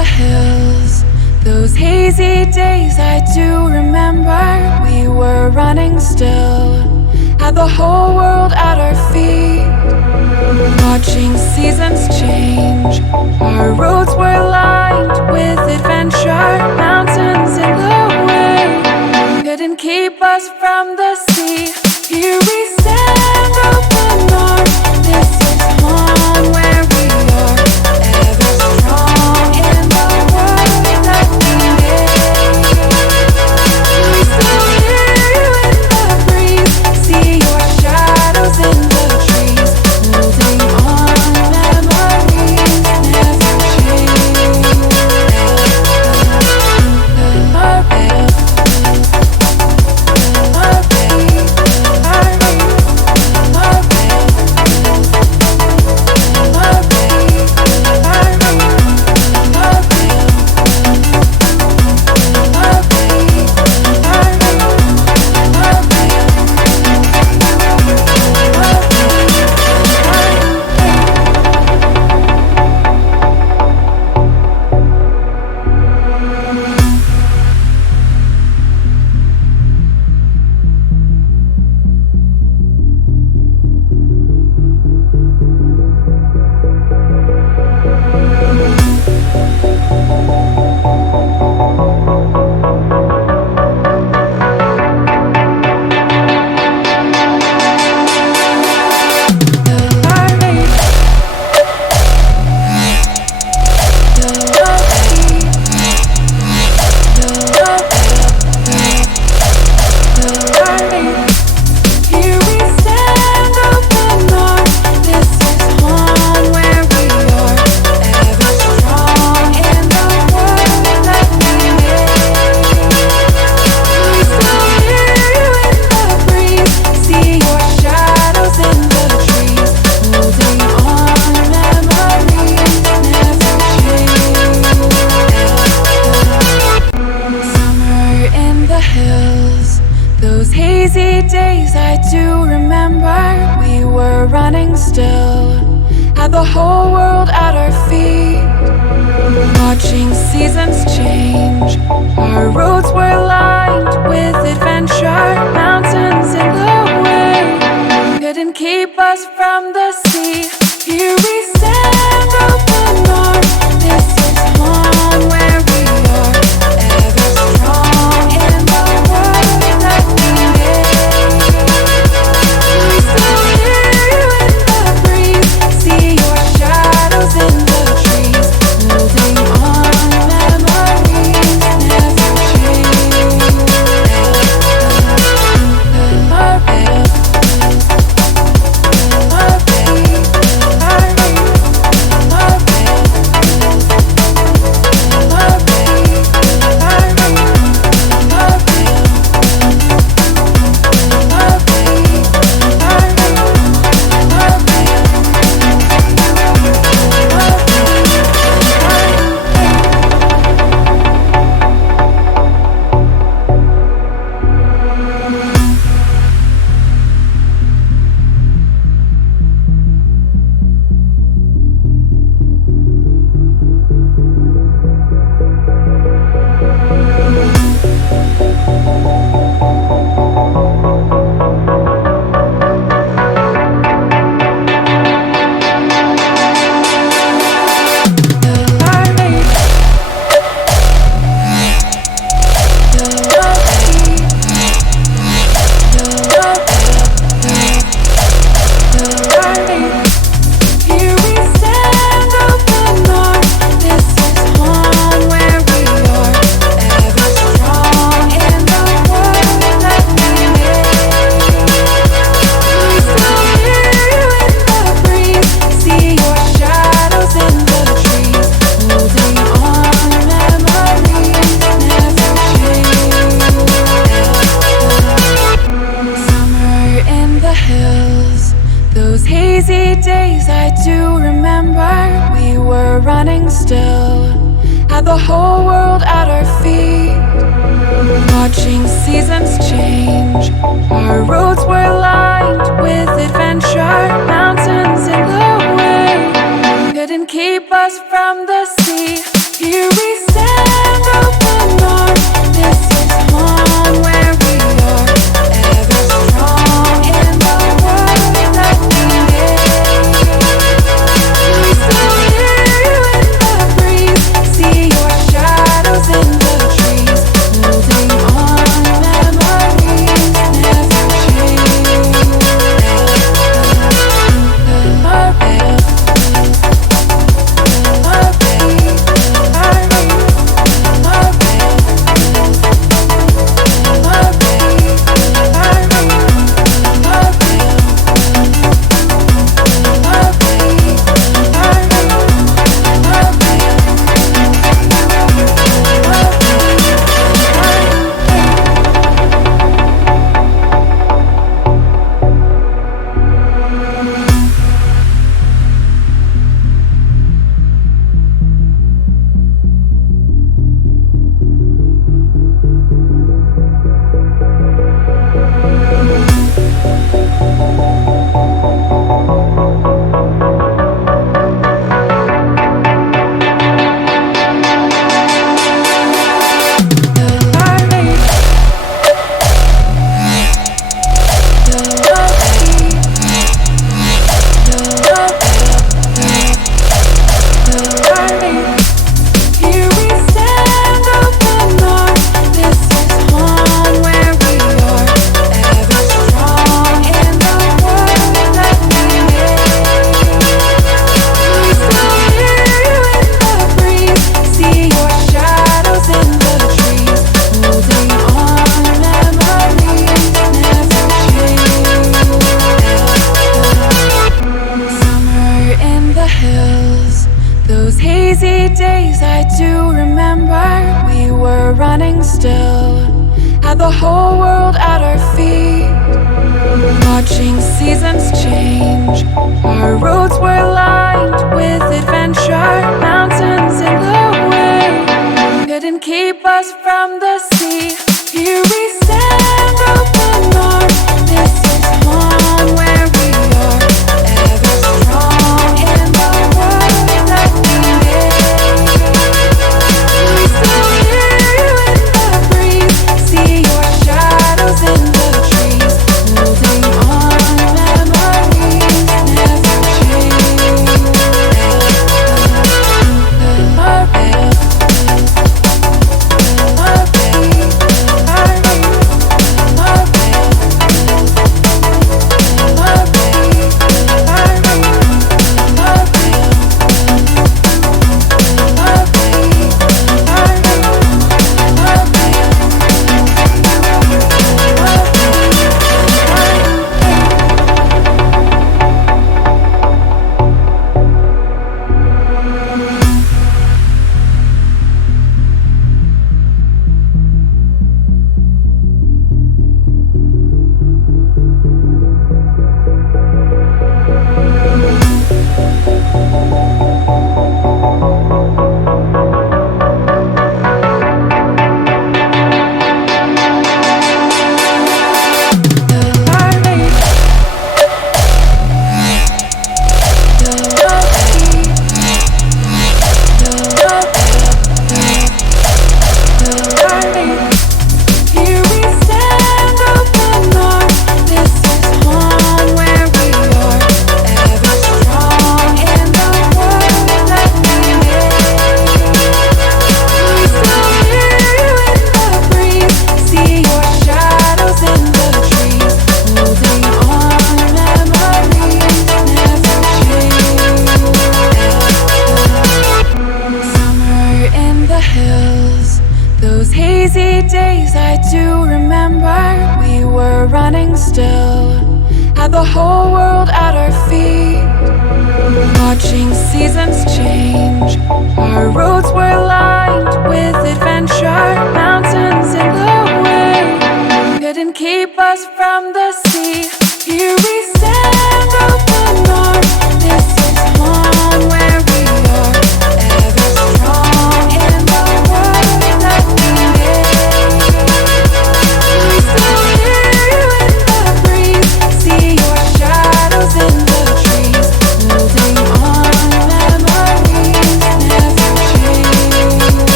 the hills, those hazy days I do remember. We were running still, had the whole world at our feet, watching seasons change. Our roads were lined with adventure, mountains in the way couldn't keep us from the sea. Here we stand, open arms. This is home where we are, ever strong in the world that we made. We still hear you in the breeze, see your shadows in the trees, holding on, memories never change. Here we stand open arms. This is home where we are, ever strong in the world that we made. We still hear you in the breeze, see your shadows in the trees, holding on memories never change.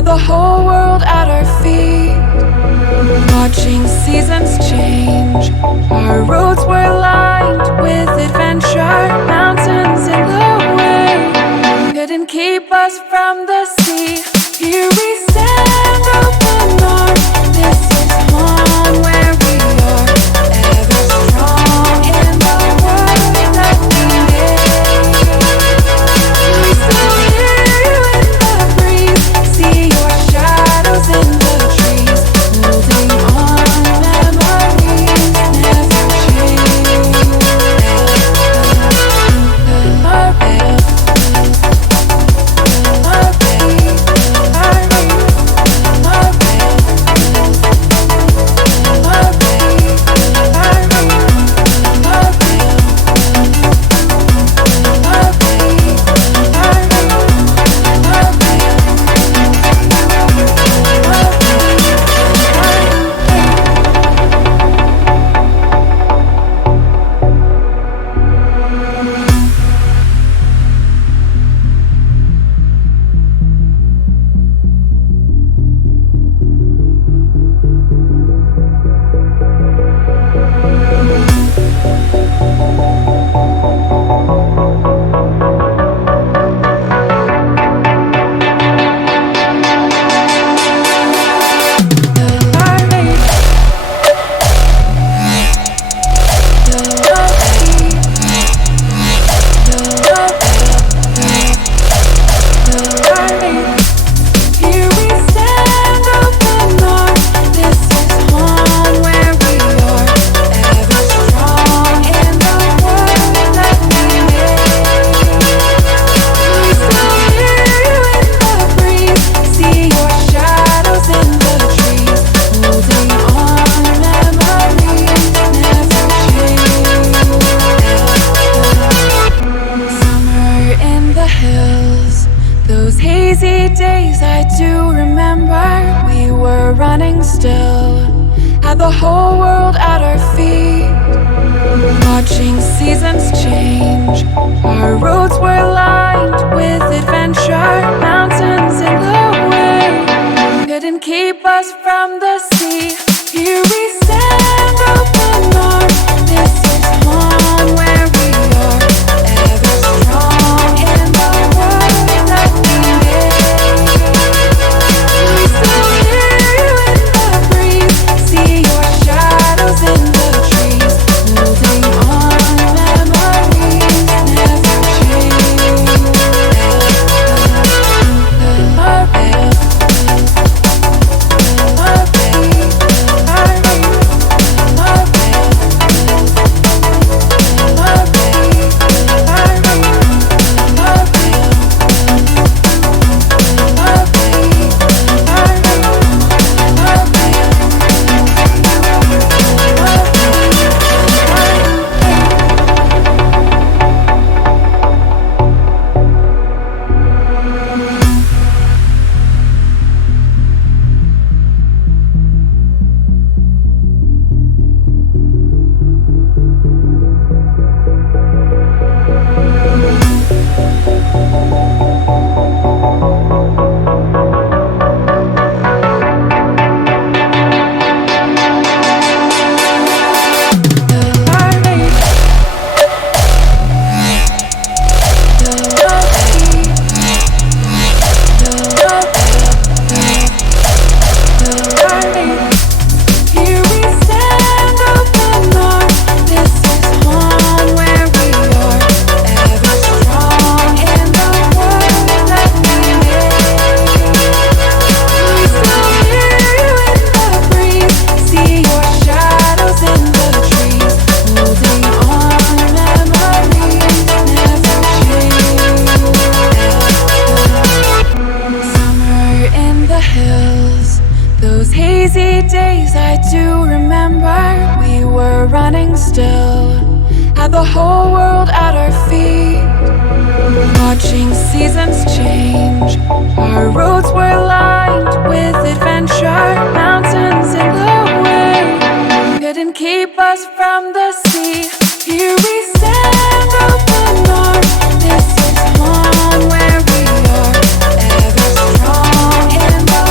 had the whole world at our feet. Watching seasons change, our roads were lined with adventure. Mountains in the way couldn't keep us from the sea. Here we stand, open arms. This is home where we are, ever strong in the world that we made. We still hear you in the breeze, see your shadows in the trees, holding on, memories never change. Keep us from the sea. Here we stand, open arms. This is home where we are, ever strong in the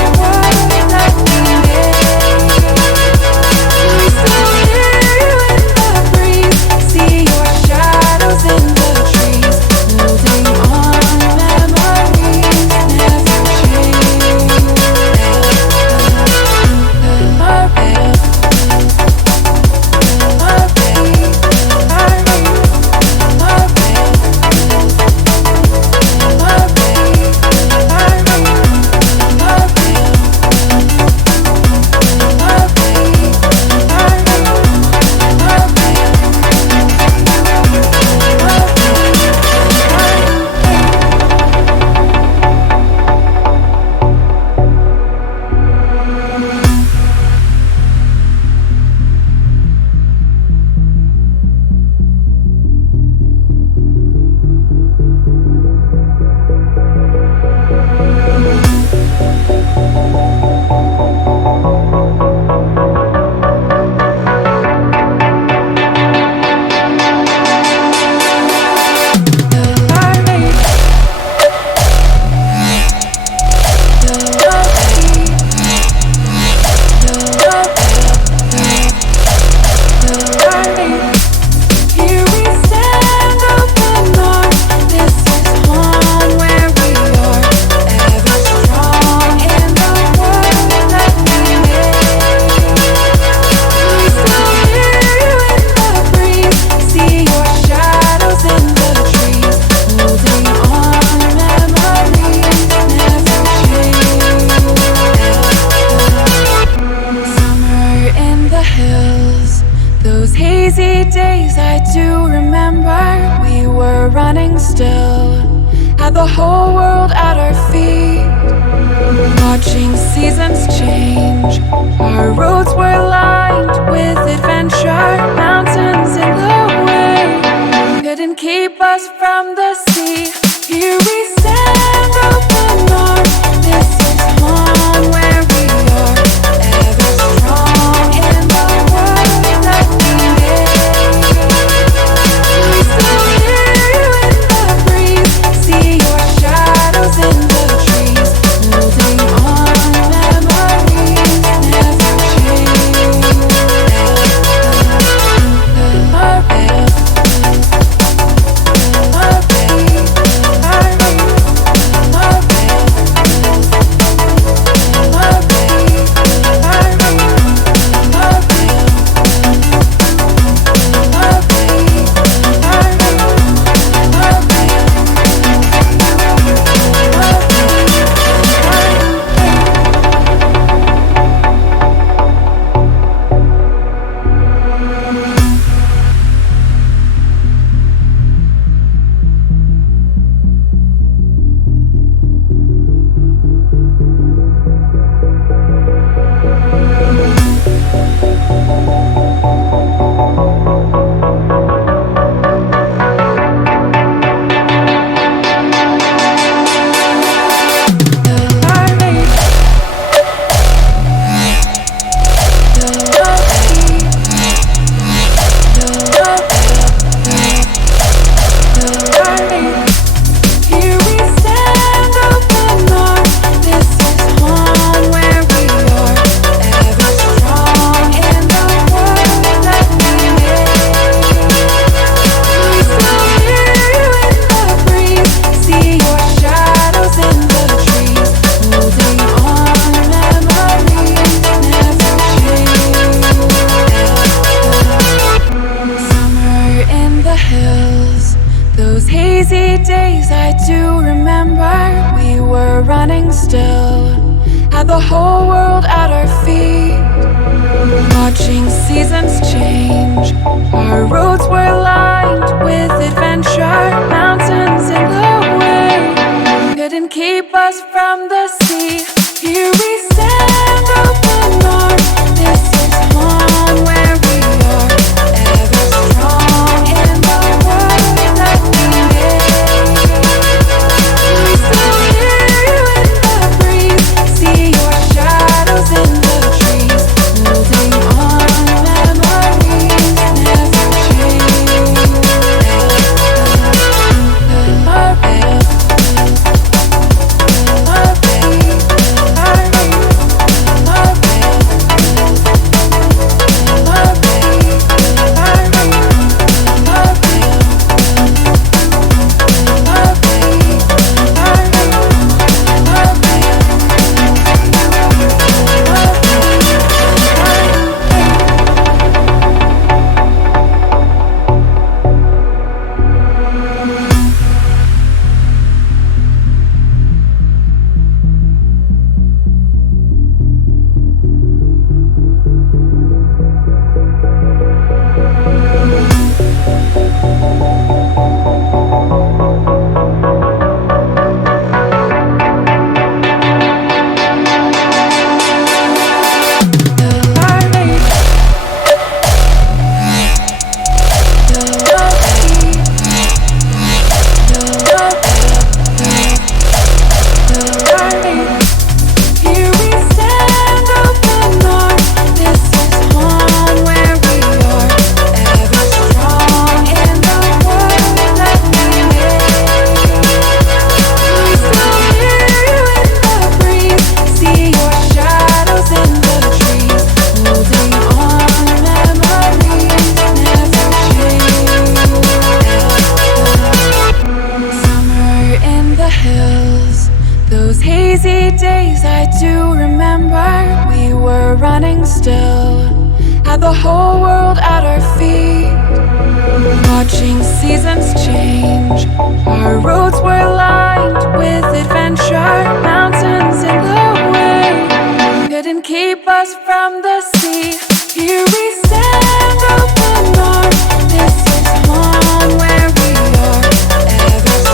still, had the whole world at our feet. Watching seasons change, our roads were lined with adventure. Mountains in the way couldn't keep us from the sea. Here we stand, open arms. This is home where we are, ever strong in the world that we made. We still hear you in the breeze, see your shadows in the trees, holding on memories never change. Keep us from the sea. Here we stand, open arms. This is home where we are, ever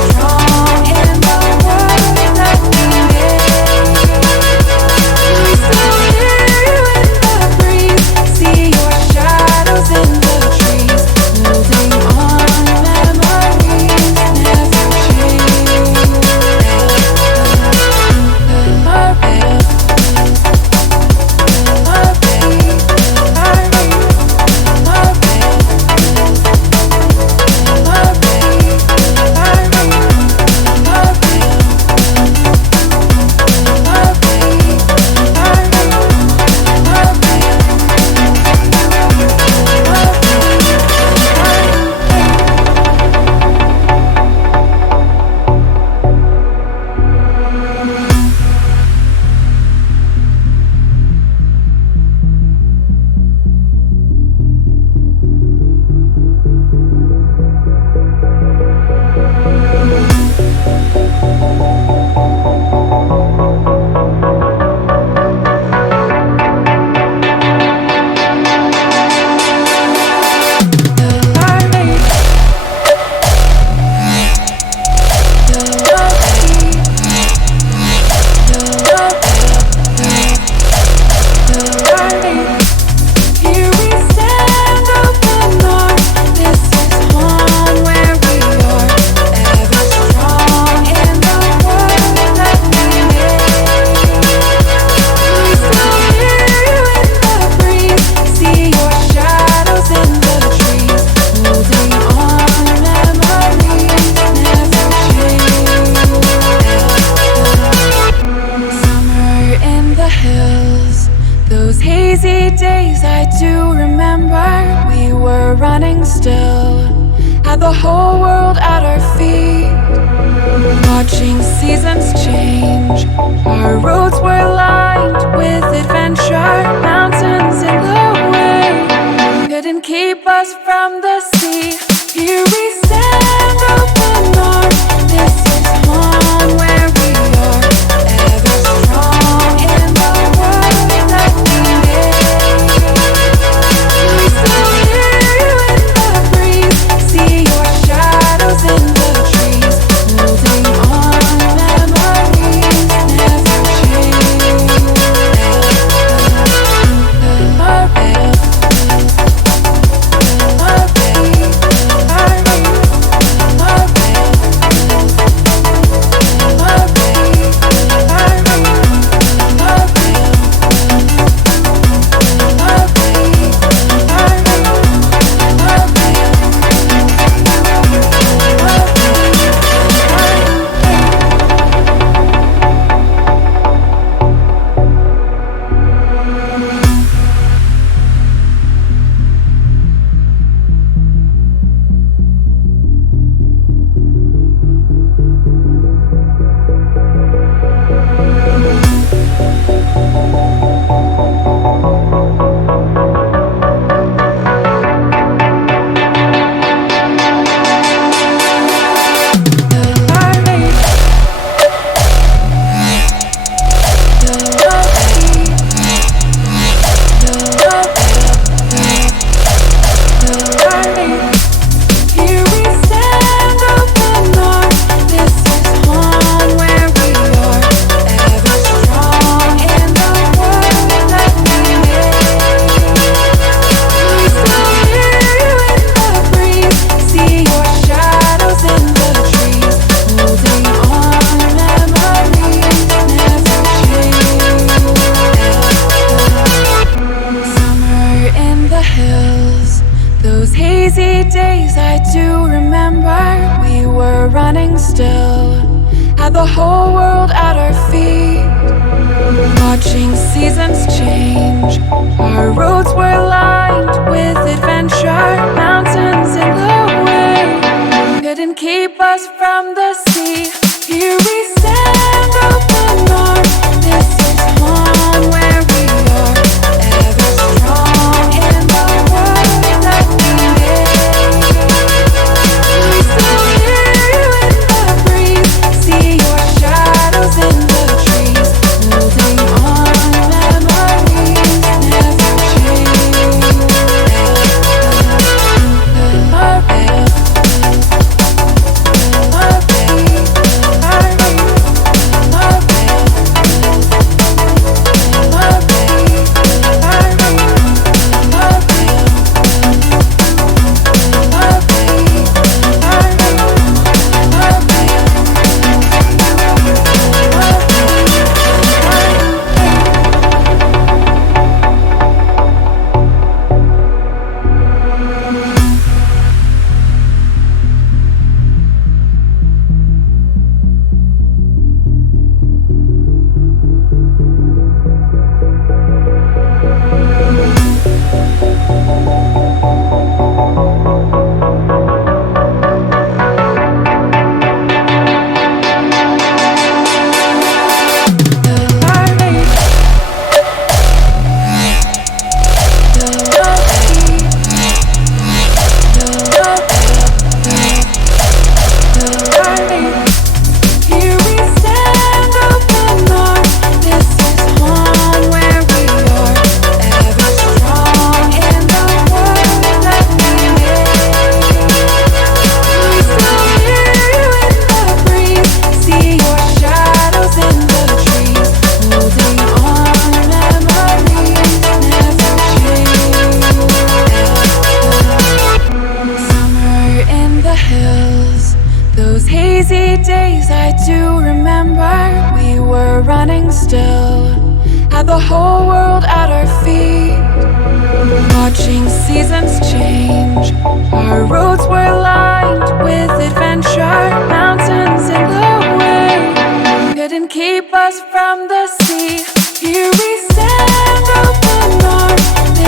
days I do remember. We were running still, had the whole world at our feet, watching seasons change. Our roads were lined with adventure, mountains in the way couldn't keep us from the sea. Here we stand, open arms. This is home where we are, ever strong in the world that we made. We still hear you in the breeze, see your shadows in the trees, holding on, memories never change. Keep us from the sea. Here we stand, open arms.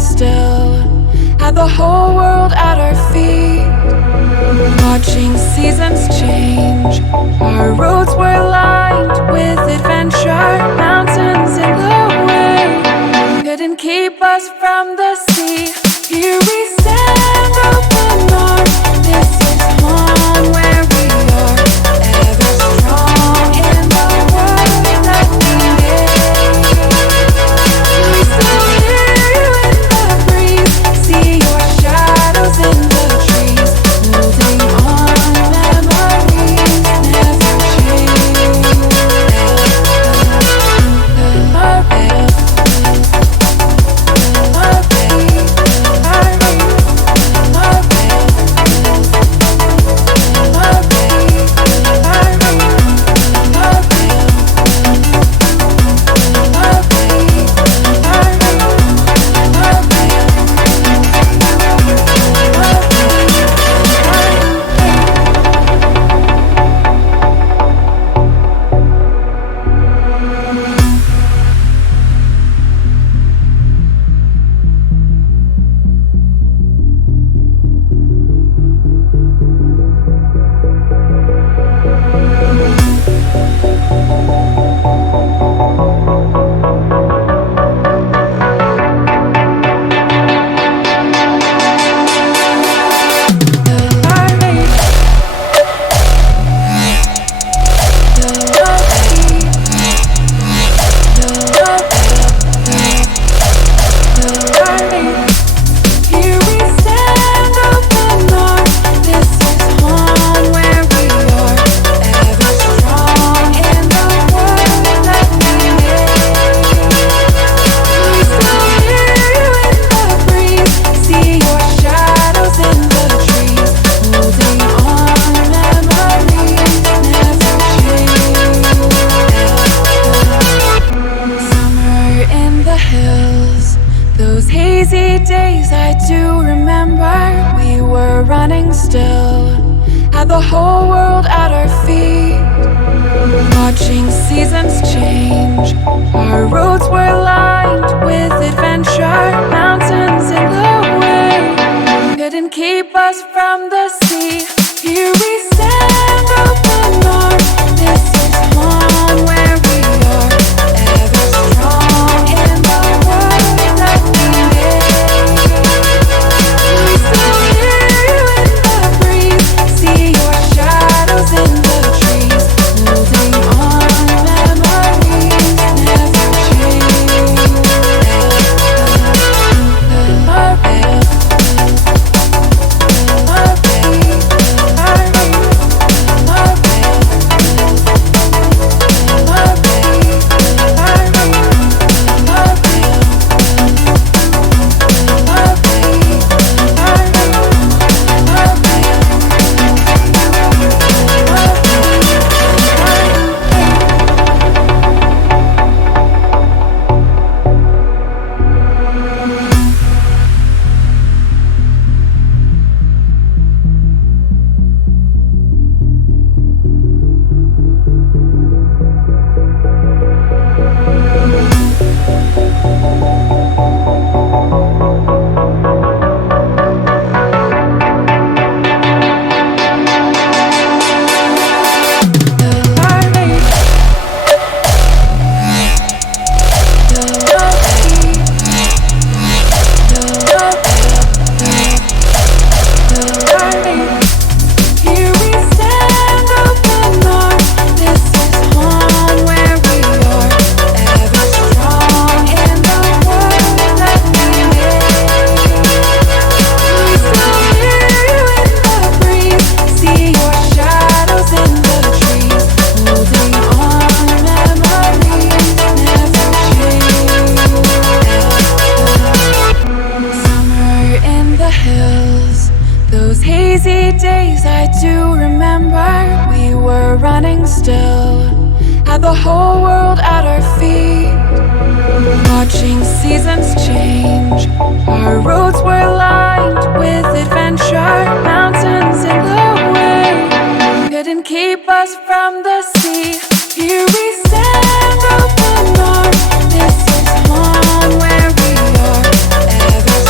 still, had the whole world at our feet. Watching seasons change, our roads were lined with adventure. Mountains in the way couldn't keep us from the sea. Here we stand, open arms. This is home where we are, ever strong in the world that we made. We still hear you in the breeze, see your shadows in the trees, holding on, memories never change. Keep us from the sea. Here we stand, open arms. This is home where we are, ever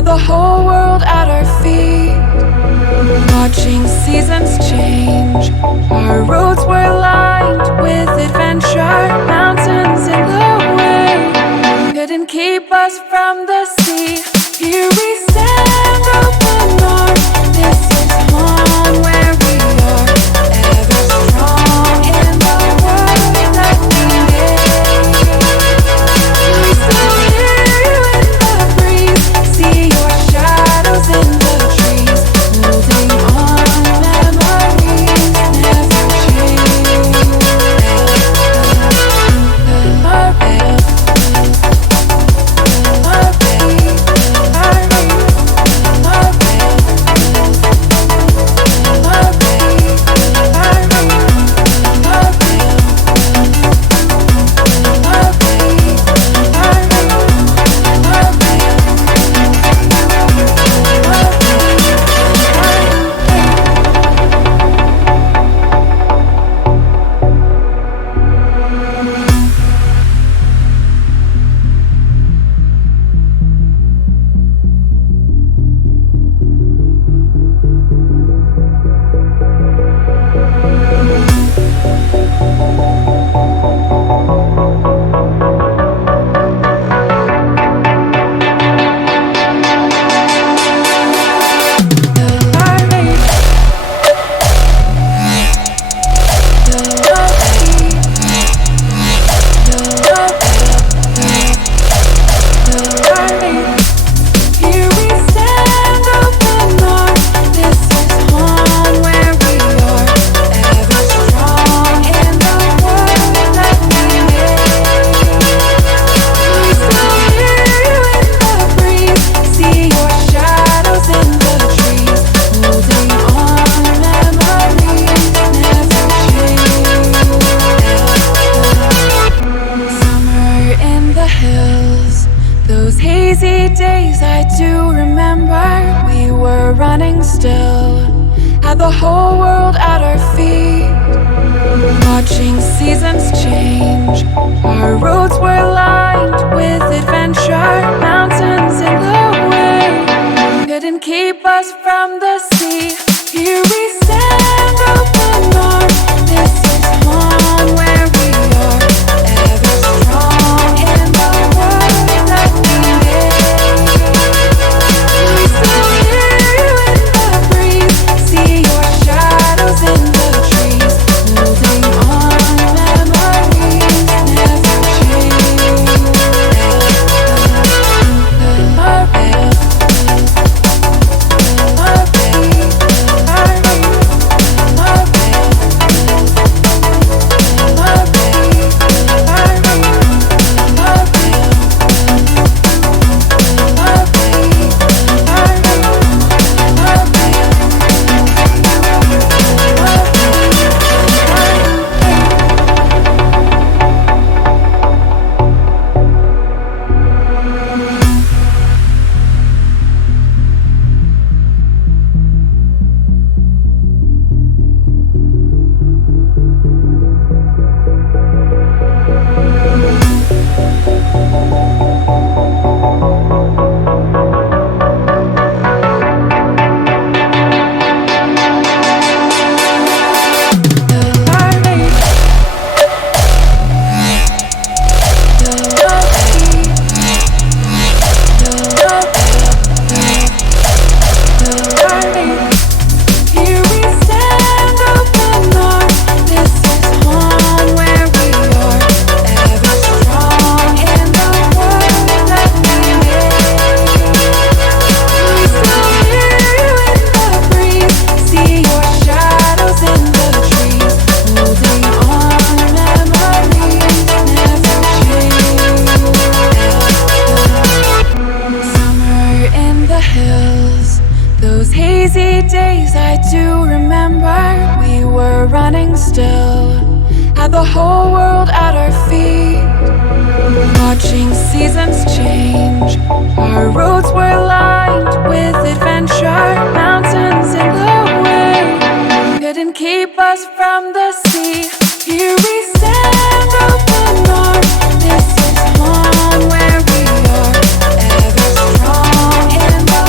had the whole world at our feet. Watching seasons change, our roads were lined with adventure. Mountains in the way couldn't keep us from the sea. Here we stand, open arms. This is home where we are, ever strong in the world that we made. We still hear you in the breeze, see your shadows in the trees, holding on, memories never change. Keep us from the sea. Here we stand, open arms. This is home where we are, ever strong in the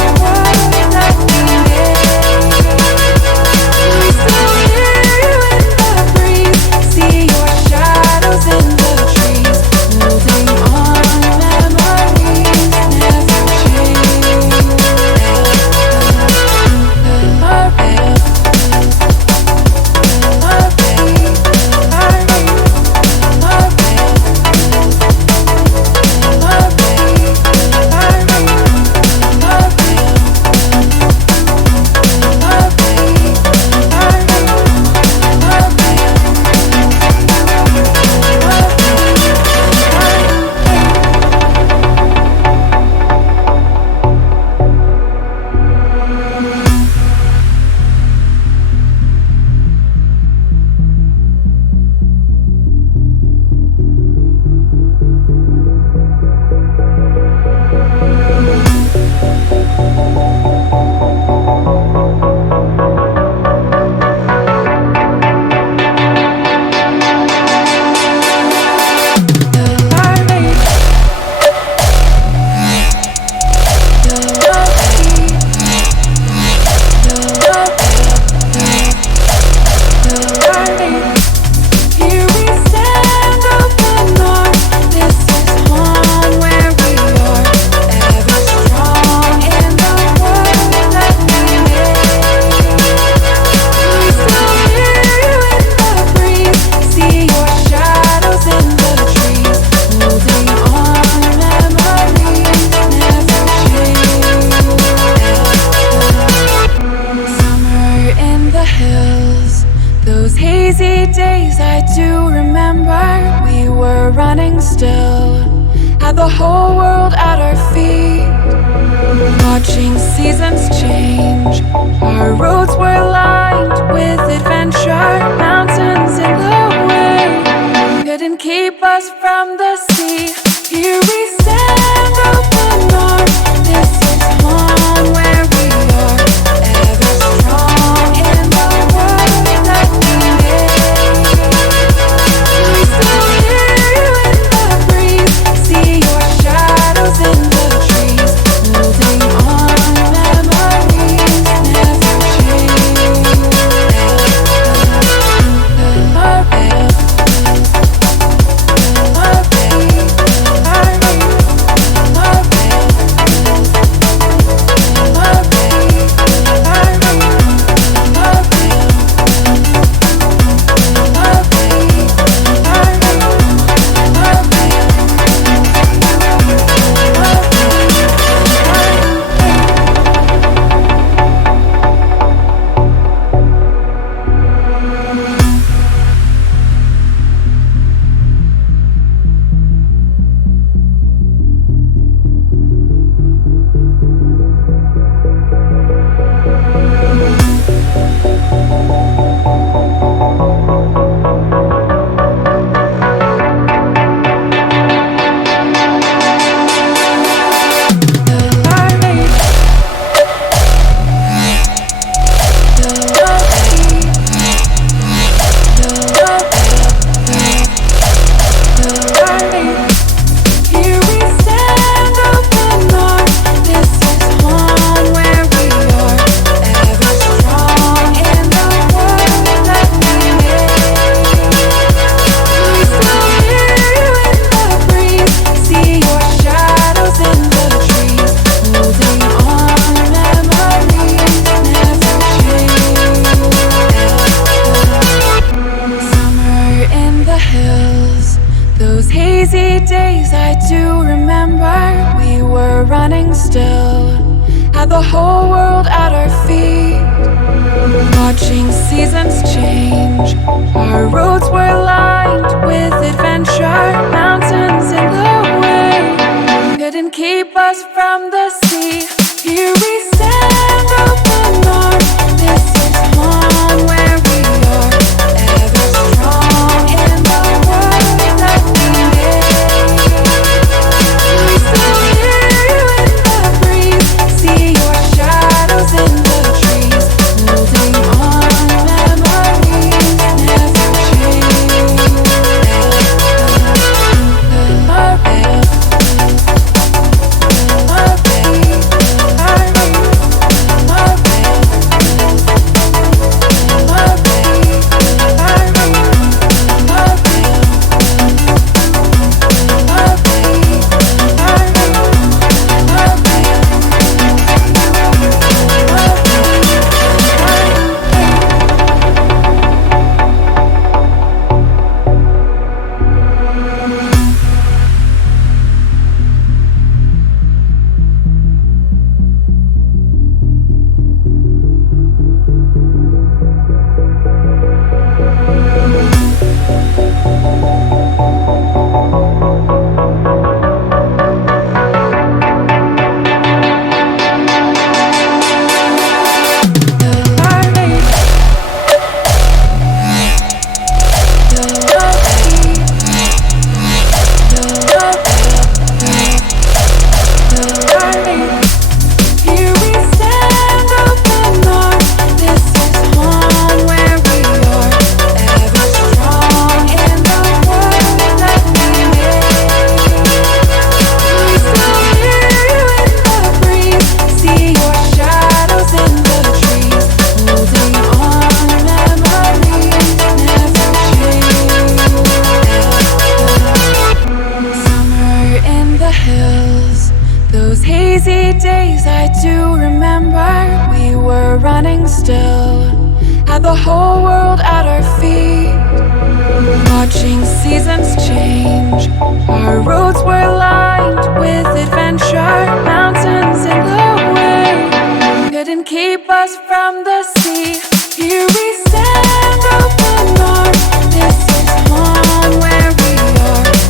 were running still, had the whole world at our feet, watching seasons change. Our roads were lined with adventure, mountains in the way couldn't keep us from the sea. Here we stand, open arms. This is home where we are, ever strong in the world that we made. We still hear you in the breeze, see your shadows in the trees, holding on, memories never change. Keep us from the sea. Here we stand, open arms. This is home where we are.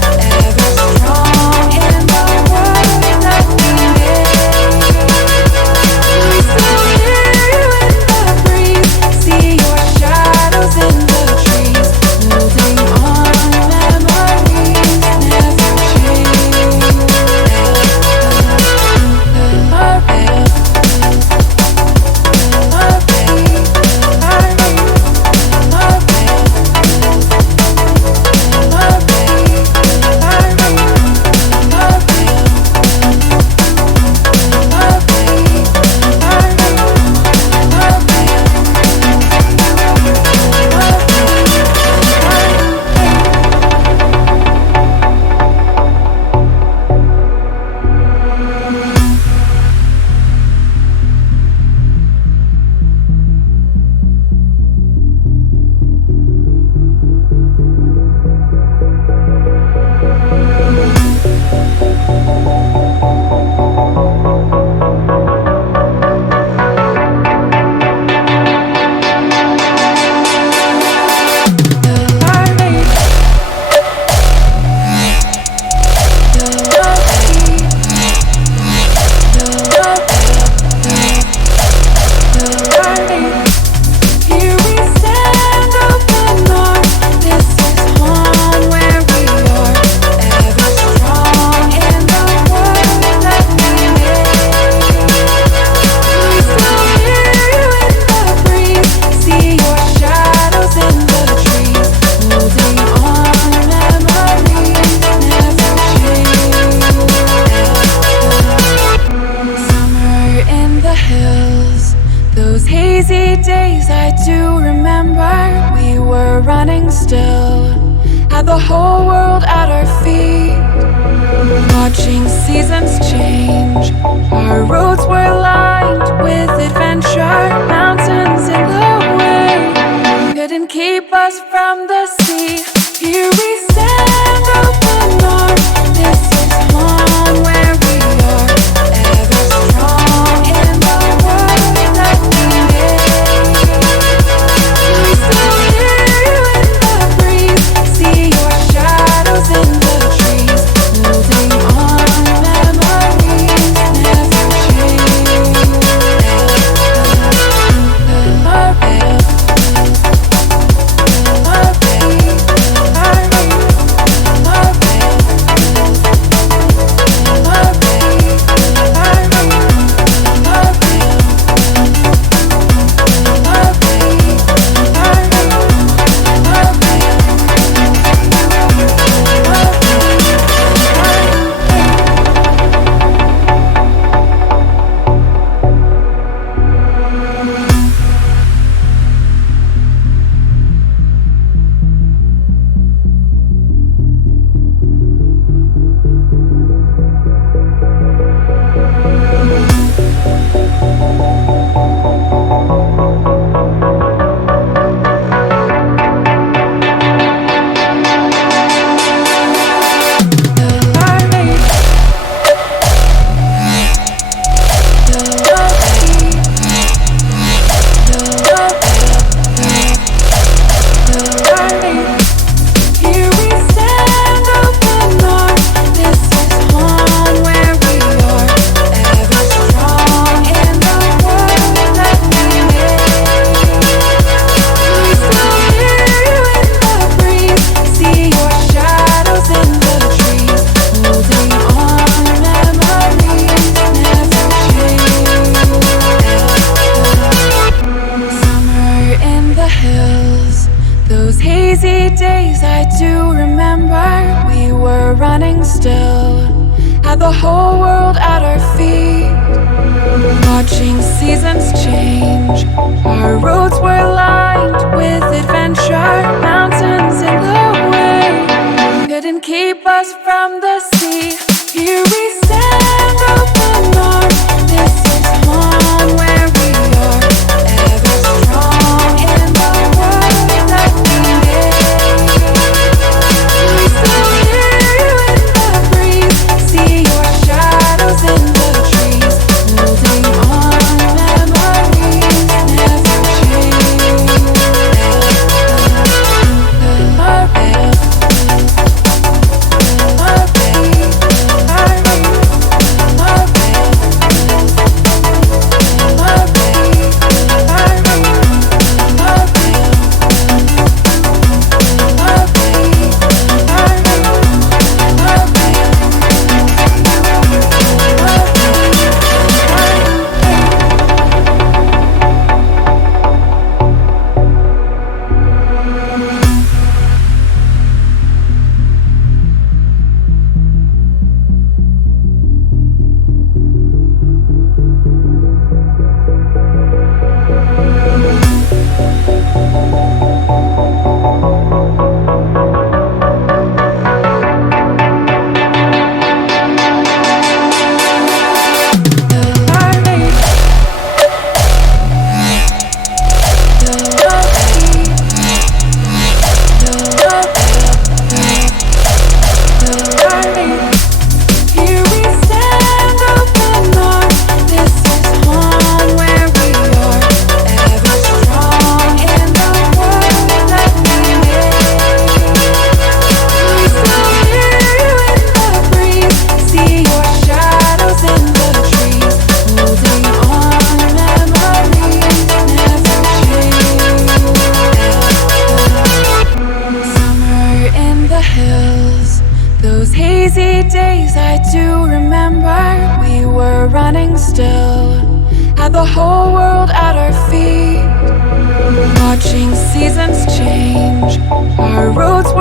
days I do remember. We were running still, had the whole world at our feet, watching seasons change. Our roads were lined with adventure, mountains in the way couldn't keep us from the sea. Here we stand, open arms. This is home where we are, ever strong in the world that we made. We still hear you in the breeze, see your shadows in the trees, holding on, memories never change. Watching seasons change, our roads